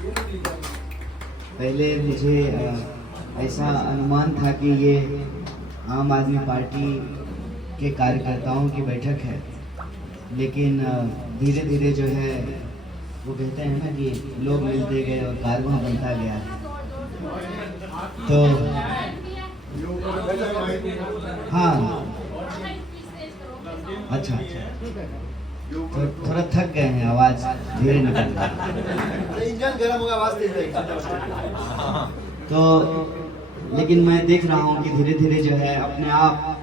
पहले मुझे ऐसा अनुमान था कि ये आम आदमी पार्टी के कार्यकर्ताओं की बैठक है, लेकिन धीरे धीरे जो है वो कहते हैं ना कि लोग मिलते गए और कारवां बनता गया। तो हाँ, अच्छा तो थोड़ा थक गए हैं, आवाज़ धीरे निकल रहा है। इंजन गर्म होगा, आवाज तेज रहेगी। तो लेकिन मैं देख रहा हूँ कि धीरे धीरे जो है अपने आप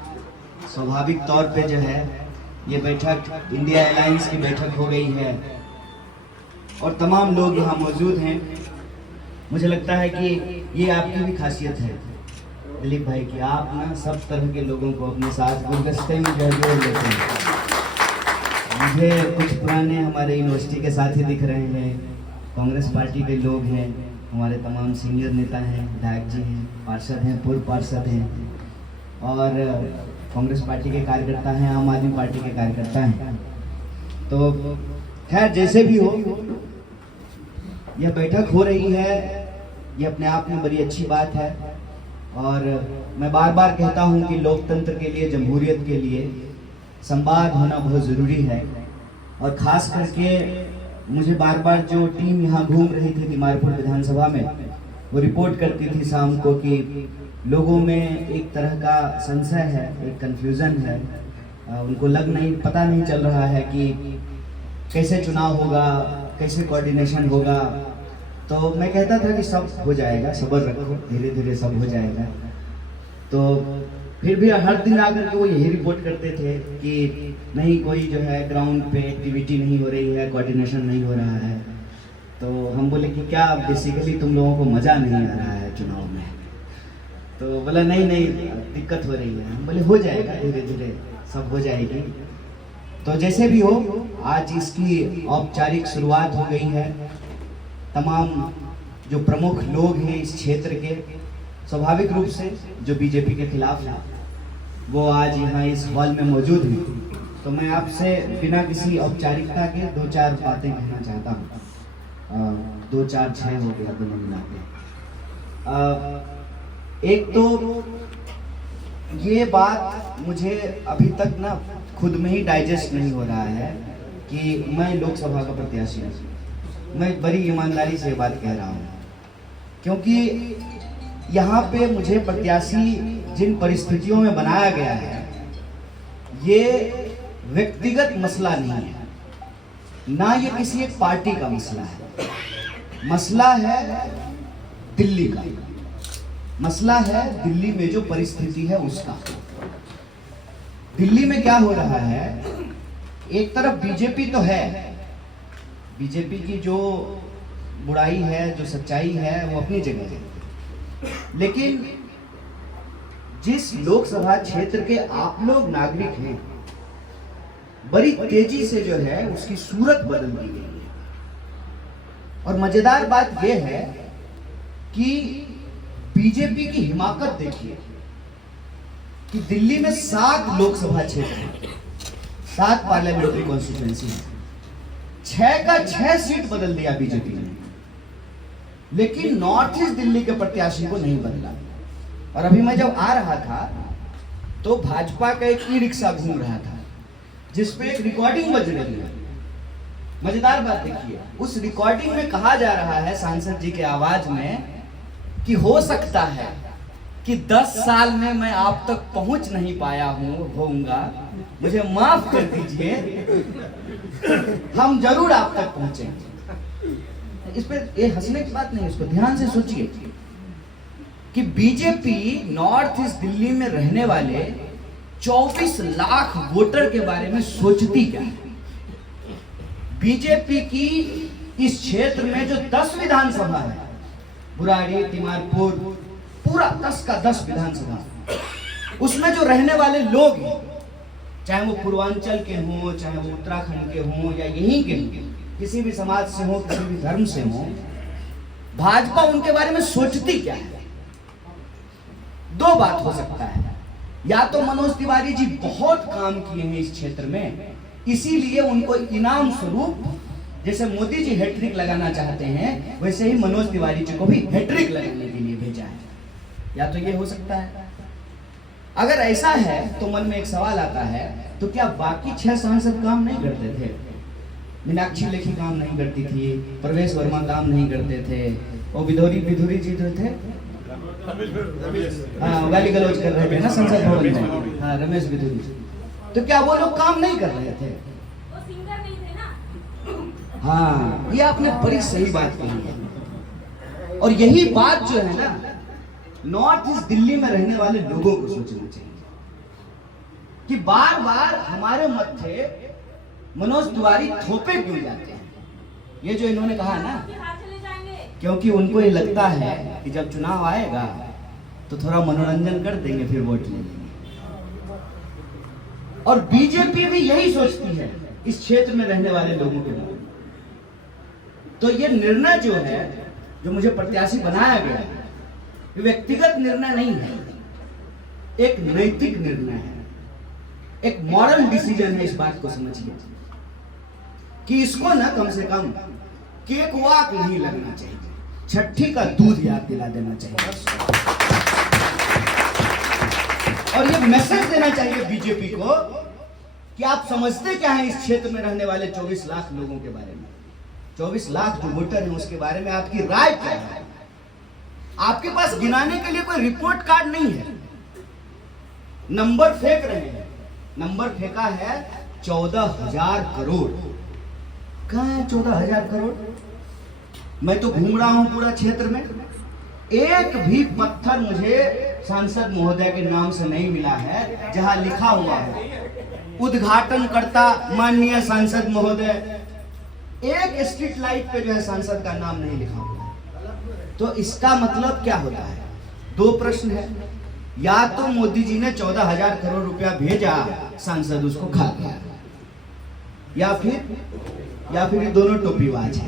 स्वाभाविक तौर पे जो है ये बैठक इंडिया अलायंस की बैठक हो गई है और तमाम लोग यहाँ मौजूद हैं। मुझे लगता है कि ये आपकी भी खासियत है दिलीप भाई कि आप ना सब तरह के लोगों को अपने साथ गुलदस्ते में जो है जोड़ लेते हैं। मुझे कुछ पुराने हमारे यूनिवर्सिटी के साथी दिख रहे हैं, कांग्रेस पार्टी के लोग हैं, हमारे तमाम सीनियर नेता हैं, विधायक जी हैं, पार्षद हैं, पूर्व पार्षद हैं और कांग्रेस पार्टी के कार्यकर्ता हैं, आम आदमी पार्टी के कार्यकर्ता हैं। तो खैर जैसे भी हो, यह बैठक हो रही है, ये अपने आप में बड़ी अच्छी बात है। और मैं बार बार कहता हूँ कि लोकतंत्र के लिए, जमहूरियत के लिए संवाद होना बहुत ज़रूरी है। और ख़ास करके मुझे बार बार जो टीम यहाँ घूम रही थी तिमारपुर विधानसभा में, वो रिपोर्ट करती थी शाम को कि लोगों में एक तरह का संशय है, एक कन्फ्यूज़न है, उनको पता नहीं चल रहा है कि कैसे चुनाव होगा, कैसे कोऑर्डिनेशन होगा। तो मैं कहता था कि सब हो जाएगा, सब्र रखो, धीरे धीरे सब हो जाएगा। तो फिर भी हर दिन आकर के वो यही रिपोर्ट करते थे कि नहीं, कोई जो है ग्राउंड पे एक्टिविटी नहीं हो रही है, कोऑर्डिनेशन नहीं हो रहा है। तो हम बोले कि क्या बेसिकली तुम लोगों को मज़ा नहीं आ रहा है चुनाव में? तो बोला नहीं दिक्कत हो रही है। हम बोले हो जाएगा, धीरे धीरे सब हो जाएगी। तो जैसे भी हो, आज इसकी औपचारिक शुरुआत हो गई है। तमाम जो प्रमुख लोग हैं इस क्षेत्र के, स्वाभाविक रूप से जो बीजेपी के खिलाफ हैं, वो आज यहाँ इस हॉल में मौजूद हैं। तो मैं आपसे बिना किसी औपचारिकता के दो चार बातें कहना चाहता हूँ। 2 4 6 हो गया दोनों मिला के। एक तो ये बात मुझे अभी तक ना खुद में ही डाइजेस्ट नहीं हो रहा है कि मैं लोकसभा का प्रत्याशी हूँ। मैं बड़ी ईमानदारी से बात कह रहा हूँ, क्योंकि यहाँ पे मुझे प्रत्याशी जिन परिस्थितियों में बनाया गया है, ये व्यक्तिगत मसला नहीं है, ना ये किसी एक पार्टी का मसला है। मसला है दिल्ली का, मसला है दिल्ली में जो परिस्थिति है उसका। दिल्ली में क्या हो रहा है, एक तरफ बीजेपी तो है, बीजेपी की जो बुराई है, जो सच्चाई है, वो अपनी जगह है, लेकिन जिस लोकसभा क्षेत्र के आप लोग नागरिक हैं, बड़ी तेजी से जो है उसकी सूरत बदल दी गई है। और मजेदार बात यह है कि बीजेपी की हिमाकत देखिए कि दिल्ली में 7 लोकसभा क्षेत्र हैं, 7 पार्लियामेंट्री कॉन्स्टिट्यूएंसी है, 6 का 6 सीट बदल दिया बीजेपी ने, लेकिन नॉर्थ ईस्ट दिल्ली के प्रत्याशी को नहीं बदला। और अभी मैं जब आ रहा था तो भाजपा का एक ई रिक्शा घूम रहा था जिसपे एक रिकॉर्डिंग बज रही है। मजेदार बात देखिए, उस रिकॉर्डिंग में कहा जा रहा है सांसद जी के आवाज में कि हो सकता है कि 10 साल में मैं आप तक पहुंच नहीं पाया होऊंगा, मुझे माफ कर दीजिए, हम जरूर आप तक पहुंचेंगे। इस पे ये हंसने की बात नहीं, इसको ध्यान से सोचिए कि बीजेपी नॉर्थ ईस्ट दिल्ली में रहने वाले 24 लाख वोटर के बारे में सोचती क्या है। बीजेपी की इस क्षेत्र में जो 10 विधानसभा है, बुराड़ी, तिमारपुर, पूरा 10 का 10 विधानसभा, उसमें जो रहने वाले लोग हैं, चाहे वो पूर्वांचल के हों, चाहे वो उत्तराखंड के हों या यहीं के हों, किसी भी समाज से हो, किसी भी धर्म से हो, भाजपा उनके बारे में सोचती क्या है। 2 बात हो सकता है, या तो मनोज तिवारी जी बहुत काम किए हैं इस क्षेत्र में, इसीलिए उनको इनाम स्वरूप जैसे मोदी जी हैट्रिक लगाना चाहते हैं, वैसे ही मनोज तिवारी जी को भी हैट्रिक लगाने के लिए भेजा है। या तो ये हो सकता है। अगर ऐसा है तो मन में एक सवाल आता है, तो क्या बाकी 6 सांसद काम नहीं करते थे? मीनाक्षी लेखी काम नहीं करती थी, प्रवेश वर्मा काम नहीं करते थे, और विधुरी जी जो थे गाली गलौज कर रहे थे ना संसद भवन में, हाँ रमेश विधुरी जी, तो क्या वो लोग काम नहीं कर रहे थे? वो सिंगर नहीं थे ना। हाँ, ये आपने बड़ी सही बात कही है। और यही बात जो है ना, नॉर्थ ईस्ट दिल्ली में रहने वाले लोगों को सोचना चाहिए कि बार बार हमारे मत्थे मनोज तिवारी थोपे क्यों जाते हैं। ये जो इन्होंने कहा ना, क्योंकि उनको ये लगता है कि जब चुनाव आएगा तो थोड़ा मनोरंजन कर देंगे, फिर वोट ले लेंगे। और बीजेपी भी यही सोचती है इस क्षेत्र में रहने वाले लोगों के बारे में। तो ये निर्णय जो है, जो मुझे प्रत्याशी बनाया गया है, ये व्यक्तिगत निर्णय नहीं है, एक नैतिक निर्णय है, एक मॉरल डिसीजन है। इस बात को समझिए कि इसको ना कम से कम केक वाक नहीं लगना चाहिए, छठी का दूध याद दिला देना चाहिए। और ये मैसेज देना चाहिए बीजेपी को कि आप समझते क्या है इस क्षेत्र में रहने वाले 24 लाख लोगों के बारे में, 24 लाख जो वोटर हैं उसके बारे में आपकी राय क्या है। आपके पास गिनाने के लिए कोई रिपोर्ट कार्ड नहीं है, नंबर फेंक रहे हैं। नंबर फेंका है 14,000 करोड़। कहां है 14,000 करोड़? मैं तो घूम रहा हूं पूरा क्षेत्र में, एक भी पत्थर मुझे सांसद महोदय के नाम से नहीं मिला है जहां लिखा हुआ है उद्घाटन करता माननीय सांसद महोदय। एक स्ट्रीट लाइट पे जो है सांसद का नाम नहीं लिखा हुआ है। तो इसका मतलब क्या होता है? 2 प्रश्न है, या तो मोदी जी ने 14,000 करोड़ रुपया भेजा, सांसद उसको खा गया, या फिर ये दोनों टोपीबाज है,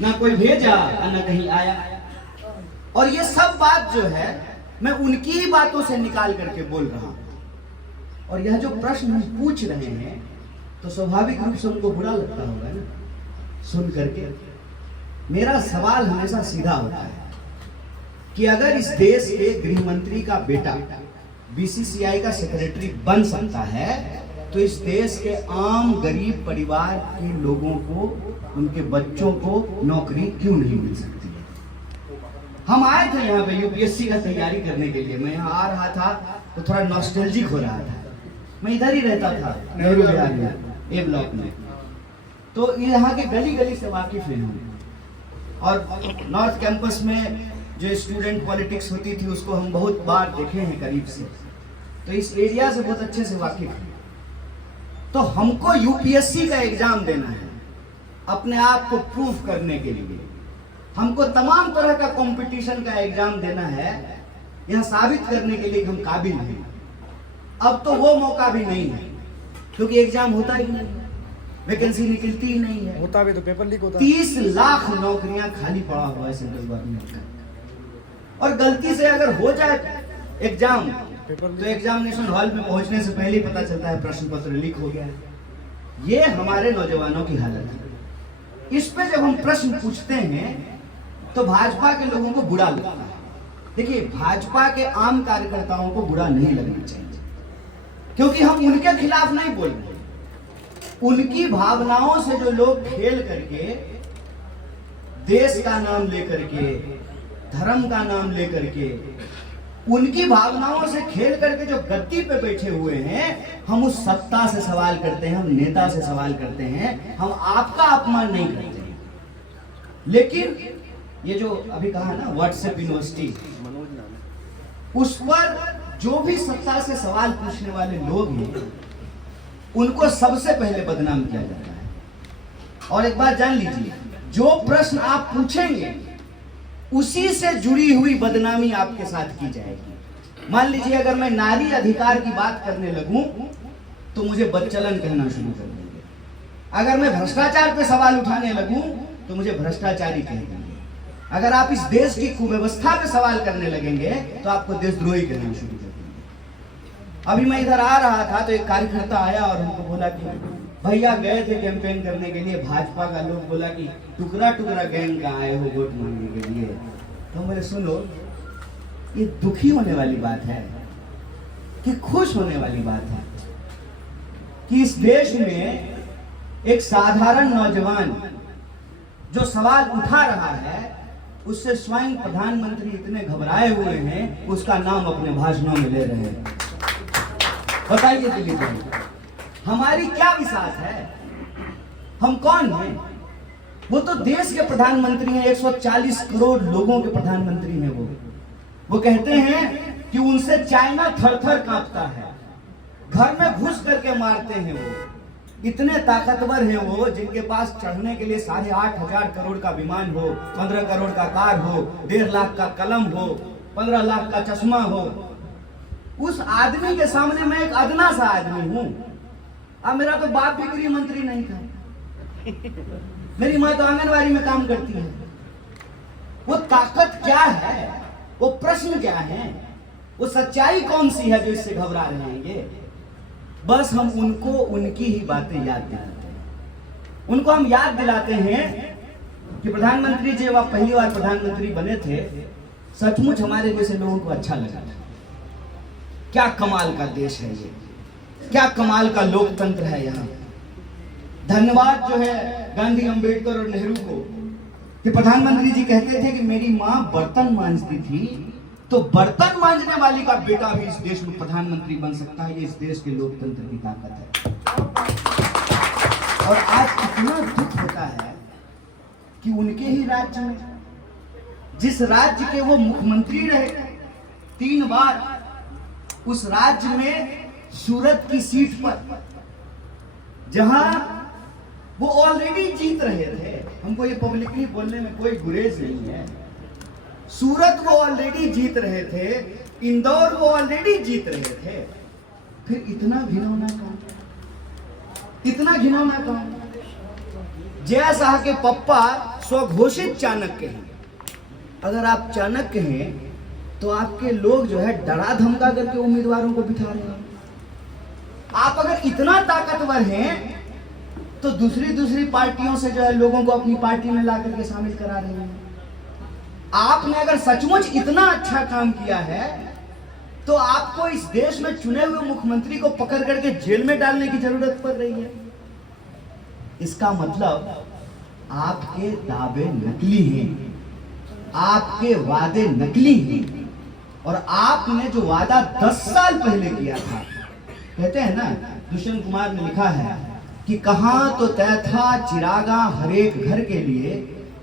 ना कोई भेजा ना कहीं आया। और ये सब बात जो है मैं उनकी ही बातों से निकाल करके बोल रहा हूं। और यह जो प्रश्न हम पूछ रहे हैं तो स्वाभाविक रूप से उनको बुरा लगता होगा ना सुन करके। मेरा सवाल हमेशा सीधा होता है कि अगर इस देश के गृह मंत्री का बेटा बीसीसीआई का सेक्रेटरी बन सकता है, तो इस देश के आम गरीब परिवार के लोगों को, उनके बच्चों को नौकरी क्यों नहीं मिल सकती है? हम आए थे यहाँ पे यूपीएससी का तैयारी करने के लिए। मैं यहाँ आ रहा था तो थोड़ा नॉस्टैल्जिक हो रहा था। मैं इधर ही रहता था, नेहरू बिहार में, ए ब्लॉक में, तो यहाँ के गली गली से वाकिफ है हम। और नॉर्थ कैंपस में जो स्टूडेंट पॉलिटिक्स होती थी उसको हम बहुत बार देखे हैं करीब से, तो इस एरिया से बहुत अच्छे से वाकिफ है। तो हमको यूपीएससी का एग्जाम देना है अपने आप को प्रूफ करने के लिए। हमको तमाम तरह का कंपटीशन का एग्जाम देना है, यह साबित करने के लिए हम काबिल हैं। अब तो वो मौका भी नहीं है, क्योंकि एग्जाम होता ही नहीं, वैकेंसी निकलती ही नहीं है। होता भी तो पेपर लीक होता। 30 लाख नौकरियां खाली पड़ा हुआ है सेंट्रल गवर्नमेंट का। और गलती से अगर हो जाए एग्जाम तो एग्जामिनेशन हॉल में पहुंचने से पहले ही पता चलता है प्रश्न पत्र लीक हो गया है। ये हमारे नौजवानों की हालत है। इस पे जब हम प्रश्न पूछते हैं तो भाजपा के लोगों को बुरा लगता है। देखिए, भाजपा के आम कार्यकर्ताओं को बुरा नहीं लगना चाहिए, क्योंकि हम उनके खिलाफ नहीं बोल रहे। उनकी भावनाओं से जो लोग खेल करके, देश का नाम लेकर के, धर्म का नाम लेकर के, उनकी भावनाओं से खेल करके जो गद्दी पे बैठे हुए हैं, हम उस सत्ता से सवाल करते हैं, हम नेता से सवाल करते हैं, हम आपका अपमान नहीं करते हैं। लेकिन ये जो अभी कहा ना व्हाट्सएप यूनिवर्सिटी, उस पर जो भी सत्ता से सवाल पूछने वाले लोग हैं उनको सबसे पहले बदनाम किया जाता है। और एक बात जान लीजिए, जो प्रश्न आप पूछेंगे उसी से जुड़ी हुई बदनामी आपके साथ की जाएगी। मान लीजिए अगर मैं नारी अधिकार की बात करने लगूं तो मुझे बच्चलन कहना शुरू कर देंगे। अगर मैं भ्रष्टाचार पे सवाल उठाने लगूं तो मुझे भ्रष्टाचारी कह देंगे। अगर आप इस देश की कुव्यवस्था पे सवाल करने लगेंगे तो आपको देशद्रोही कहना शुरू कर देंगे। अभी मैं इधर आ रहा था तो एक कार्यकर्ता आया और हमको बोला कि भैया गए थे कैंपेन करने के लिए, भाजपा का लोग बोला कि टुकड़ा टुकड़ा गैंग का आए हो वोट मांगने के लिए। तो मेरे सुनो, ये दुखी होने वाली बात है कि खुश होने वाली बात है कि इस देश में एक साधारण नौजवान जो सवाल उठा रहा है, उससे स्वयं प्रधानमंत्री इतने घबराए हुए हैं, उसका नाम अपने भाषणों में ले रहे हैं। बताइए दिलीप भाई, हमारी क्या विश्वास है? हम कौन हैं? वो तो देश के प्रधानमंत्री हैं, 140 करोड़ लोगों के प्रधानमंत्री हैं। वो कहते हैं कि उनसे चाइना थर-थर कांपता है, घर में घुस करके मारते हैं। वो इतने ताकतवर हैं वो, जिनके पास चढ़ने के लिए 8,500 करोड़ का विमान हो, 15 करोड़ का कार हो, 1.5 लाख का कलम हो, 15 लाख का चश्मा हो। उस आदमी के सामने मैं एक अदना सा आदमी हूं। अब मेरा तो बाप भी गृह मंत्री नहीं था, मेरी माँ तो आंगनबाड़ी में काम करती है। वो ताकत क्या है? वो प्रश्न क्या है? वो सच्चाई कौन सी है जो इससे घबरा रहे हैं ये? बस हम उनको उनकी ही बातें याद दिलाते हैं। उनको हम याद दिलाते हैं कि प्रधानमंत्री जब आप पहली बार प्रधानमंत्री बने थे, सचमुच हमारे जैसे लोगों को अच्छा लगा था। क्या कमाल का देश है ये, क्या कमाल का लोकतंत्र है यहाँ। धन्यवाद जो है गांधी, अंबेडकर और नेहरू को कि प्रधानमंत्री जी कहते थे कि मेरी माँ बर्तन मांजती थी, तो बर्तन मांजने वाली का बेटा भी इस देश में प्रधानमंत्री बन सकता है। ये इस देश के लोकतंत्र की ताकत है। और आज इतना दुख होता है कि उनके ही राज्य में, जिस राज्य के वो मुख्यमंत्री रहे 3 बार, उस राज्य में सूरत की सीट पर, जहां वो ऑलरेडी जीत रहे थे, हमको ये पब्लिकली बोलने में कोई गुरेज नहीं है, सूरत वो ऑलरेडी जीत रहे थे, इंदौर वो ऑलरेडी जीत रहे थे, फिर इतना घिनौना काम, इतना घिनौना काम। जय शाह के पप्पा स्वघोषित चाणक्य हैं। अगर आप चाणक्य हैं तो आपके लोग जो है डरा धमका करके उम्मीदवारों को बिठा रहे हैं। आप अगर इतना ताकतवर हैं तो दूसरी पार्टियों से जो है लोगों को अपनी पार्टी में ला करके शामिल करा रहे हैं। आपने अगर सचमुच इतना अच्छा काम किया है तो आपको इस देश में चुने हुए मुख्यमंत्री को पकड़ करके जेल में डालने की जरूरत पड़ रही है। इसका मतलब आपके दावे नकली हैं, आपके वादे नकली हैं, और आपने जो वादा 10 साल पहले किया था, कहते हैं ना, दुष्यंत कुमार ने लिखा है कि कहां तो तय था चिरागा हर एक घर के लिए,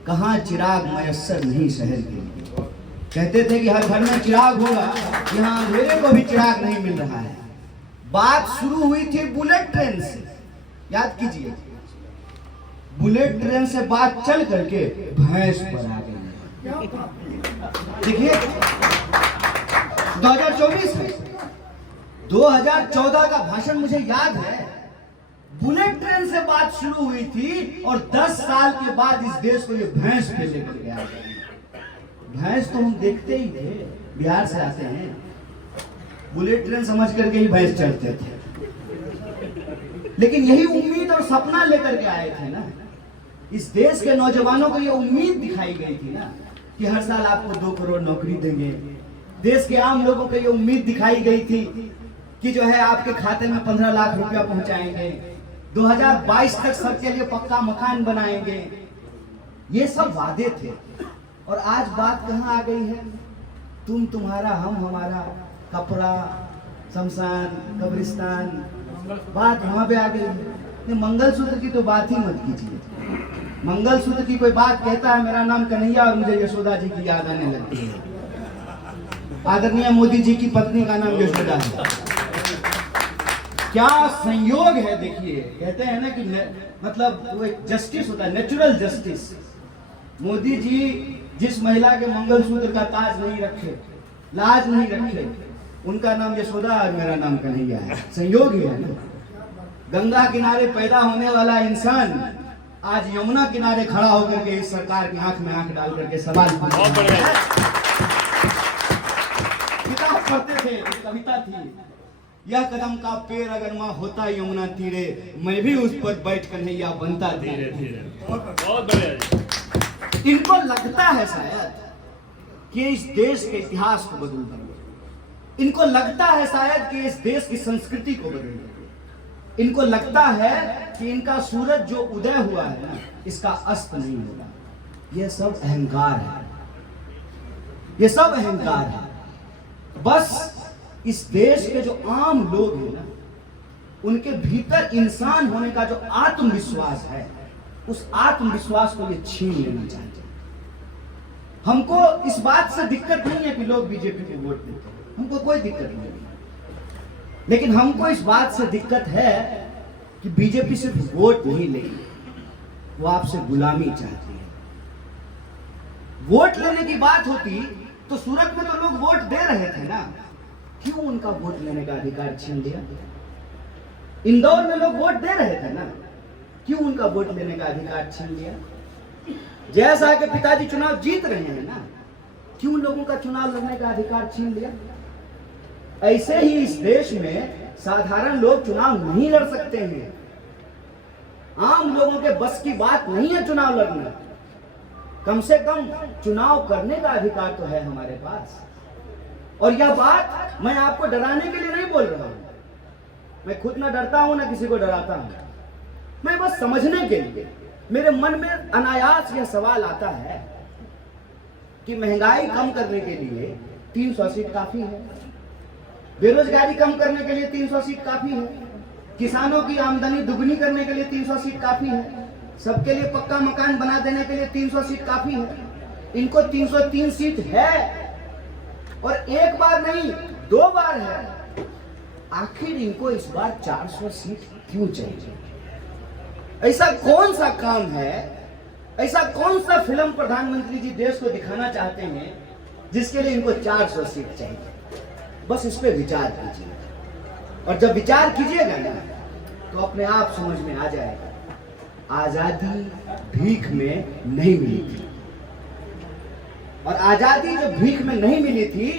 कहां चिराग मयस्सर नहीं शहर के लिए। कहते थे कि हर घर में चिराग होगा, यहाँ अंधेरे को भी चिराग नहीं मिल रहा है। बात शुरू हुई थी बुलेट ट्रेन से, याद कीजिए, बुलेट ट्रेन से बात चल करके भैंस पर आ गई। देखिए 2024 है, 2014 का भाषण मुझे याद है, बुलेट ट्रेन से बात शुरू हुई थी और 10 साल के बाद इस देश को ये भैंस पे लेकर गया। भैंस तो हम देखते ही थे, बिहार से आते हैं, बुलेट ट्रेन समझ करके ही भैंस चढ़ते थे, लेकिन यही उम्मीद और सपना लेकर के आए थे ना। इस देश के नौजवानों को ये उम्मीद दिखाई गई थी ना कि हर साल आपको 2 करोड़ नौकरी देंगे। देश के आम लोगों को ये उम्मीद दिखाई गई थी कि जो है आपके खाते में 15 लाख रुपया पहुंचाएंगे, 2022 तक सबके लिए पक्का मकान बनाएंगे। ये सब वादे थे। और आज बात कहाँ आ गई है? तुम तुम्हारा, हम हमारा, कपड़ा, शमशान, कब्रिस्तान, बात वहां पे आ गई है। मंगलसूत्र की तो बात ही मत कीजिए। मंगलसूत्र की कोई बात कहता है मेरा नाम कन्हैया और मुझे यशोदा जी की याद आने लगती है। आदरणीय मोदी जी की पत्नी का नाम यशोदा है। क्या संयोग है, देखिए, कहते हैं ना कि मतलब वो एक जस्टिस होता है, नेचुरल जस्टिस। मोदी जी जिस महिला के मंगलसूत्र का ताज नहीं रखे, लाज नहीं रखे, उनका नाम यशोदा और मेरा नाम कन्हैया है। संयोग ही है ना। गंगा किनारे पैदा होने वाला इंसान आज यमुना किनारे खड़ा होकर के इस सरकार की आंख में आंख डाल करके सवाल पूछ रहा है। किताब पढ़ते थे, कविता थी, यह कदम का पेड़ अगर माँ होता यमुना तीरे, मैं भी उस पर बैठ कन्हैया बनता धीरे धीरे। बहुत बढ़िया। इनको लगता है शायद कि इस देश के इतिहास को बदल देंगे, इनको लगता है शायद कि इस देश की संस्कृति को बदल देंगे, इनको लगता है कि इनका सूरज जो उदय हुआ है ना, इसका अस्त नहीं होगा। यह सब अहंकार है, यह सब अहंकार है। बस इस देश के जो आम लोग हैं ना, उनके भीतर इंसान होने का जो आत्मविश्वास है, उस आत्मविश्वास को ये छीन लेना चाहते हैं। हमको इस बात से दिक्कत नहीं है कि लोग बीजेपी को वोट देते हैं, हमको कोई दिक्कत नहीं है, लेकिन हमको इस बात से दिक्कत है कि बीजेपी सिर्फ वोट नहीं लेगी, वो आपसे गुलामी चाहती है। वोट लेने की बात होती तो सूरत में तो लोग वोट दे रहे थे ना, क्यों उनका वोट लेने का अधिकार छीन लिया? इंदौर में लोग वोट दे रहे थे ना, क्यों उनका वोट लेने का अधिकार छीन लिया? जैसा के पिताजी चुनाव जीत रहे हैं ना, क्यों लोगों का चुनाव लड़ने का अधिकार छीन लिया? ऐसे ही इस देश में साधारण लोग चुनाव नहीं लड़ सकते हैं। आम लोगों के बस की बात नहीं है चुनाव लड़ना। कम से कम चुनाव करने का अधिकार तो है हमारे पास। और यह बात मैं आपको डराने के लिए नहीं बोल रहा हूं, मैं खुद ना डरता हूं ना किसी को डराता हूं, मैं बस समझने के लिए, मेरे मन में अनायास यह सवाल आता है कि महंगाई कम करने के लिए 300 सीट काफी है, बेरोजगारी कम करने के लिए 300 सीट काफी है, किसानों की आमदनी दुगनी करने के लिए 300 सीट काफी है, सबके लिए पक्का मकान बना देने के लिए 300 सीट काफी है। इनको 303 सीट है और एक बार नहीं 2 बार है। आखिर इनको इस बार 400 सीट क्यों चाहिए? ऐसा कौन सा काम है, ऐसा कौन सा फिल्म प्रधानमंत्री जी देश को दिखाना चाहते हैं जिसके लिए इनको 400 सीट चाहिए? बस इस पे विचार कीजिए, और जब विचार कीजिएगा ना तो अपने आप समझ में आ जाएगा, आजादी भीख में नहीं मिली थी। और आजादी जो भीख में नहीं मिली थी,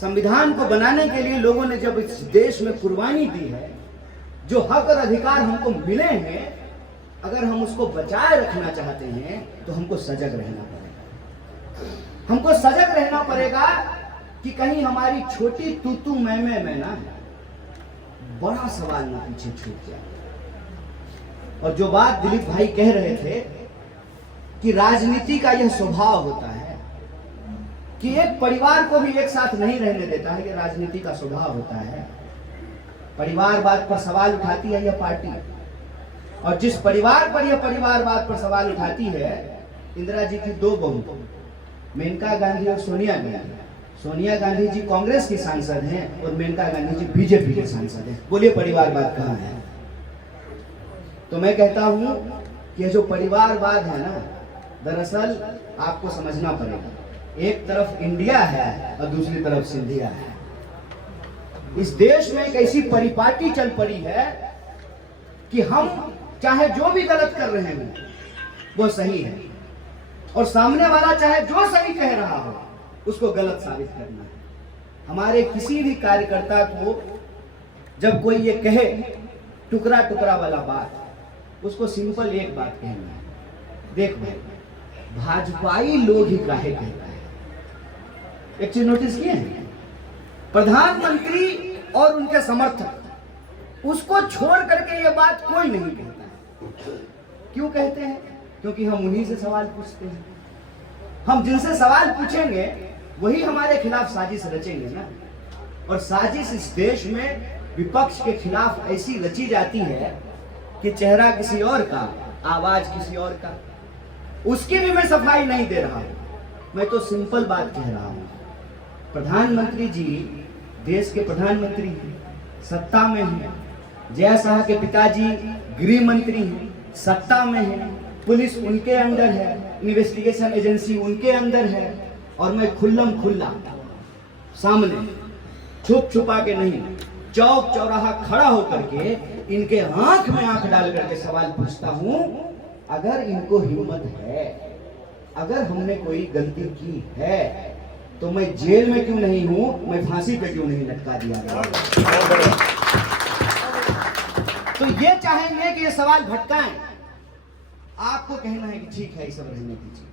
संविधान को बनाने के लिए लोगों ने जब इस देश में कुर्बानी दी है, जो हक और अधिकार हमको मिले हैं, अगर हम उसको बचाए रखना चाहते हैं तो हमको सजग रहना पड़ेगा। हमको सजग रहना पड़ेगा कि कहीं हमारी छोटी तू मैं ना बड़ा सवाल ना पीछे छूट जाए। और जो बात दिलीप भाई कह रहे थे कि राजनीति का यह स्वभाव होता है कि एक परिवार को भी एक साथ नहीं रहने देता है, ये राजनीति का स्वभाव होता है। परिवारवाद पर सवाल उठाती है यह पार्टी, और जिस परिवार पर यह परिवारवाद पर सवाल उठाती है, इंदिरा जी की 2 बहू मेनका गांधी और सोनिया गांधी। सोनिया गांधी जी कांग्रेस की सांसद हैं और मेनका गांधी जी बीजेपी के सांसद हैं। बोलिए परिवारवाद कहाँ है? तो मैं कहता हूं कि यह जो परिवारवाद है ना, दरअसल आपको समझना पड़ेगा, एक तरफ इंडिया है और दूसरी तरफ सिंधिया है। इस देश में एक ऐसी परिपाटी चल पड़ी है कि हम चाहे जो भी गलत कर रहे हैं वो सही है, और सामने वाला चाहे जो सही कह रहा हो उसको गलत साबित करना है। हमारे किसी भी कार्यकर्ता को जब कोई ये कहे टुकड़ा टुकड़ा वाला बात, उसको सिंपल एक बात कहना है, देखो भाजपाई लोग ही काहे कहता है। एक चीज नोटिस किए हैं, प्रधानमंत्री और उनके समर्थक उसको छोड़ करके ये बात कोई नहीं कहता है। क्यों कहते हैं? क्योंकि हम उन्हीं से सवाल पूछते हैं। हम जिनसे सवाल पूछेंगे वही हमारे खिलाफ साजिश रचेंगे ना। और साजिश इस देश में विपक्ष के खिलाफ ऐसी रची जाती है कि चेहरा किसी और का, आवाज किसी और का। उसकी भी मैं सफाई नहीं दे रहा हूं, मैं तो सिंपल बात कह रहा हूं। प्रधानमंत्री जी देश के प्रधानमंत्री हैं, सत्ता में हैं। जय शाह के पिताजी गृह मंत्री हैं, सत्ता में हैं। पुलिस उनके अंदर है, इन्वेस्टिगेशन एजेंसी उनके अंदर है। और मैं खुल्लम खुल्ला सामने छुप छुपा के नहीं, चौक चौराहा खड़ा होकर के इनके आंख में आंख डाल करके सवाल पूछता हूं, अगर इनको हिम्मत है, अगर हमने कोई गलती की है तो मैं जेल में क्यों नहीं हूं, मैं फांसी पे क्यों नहीं लटका दिया गया। बहुत बढ़िया। तो ये चाहेंगे कि ये सवाल भटकाएं, आपको कहना है कि ठीक है ये सब रहने दीजिए।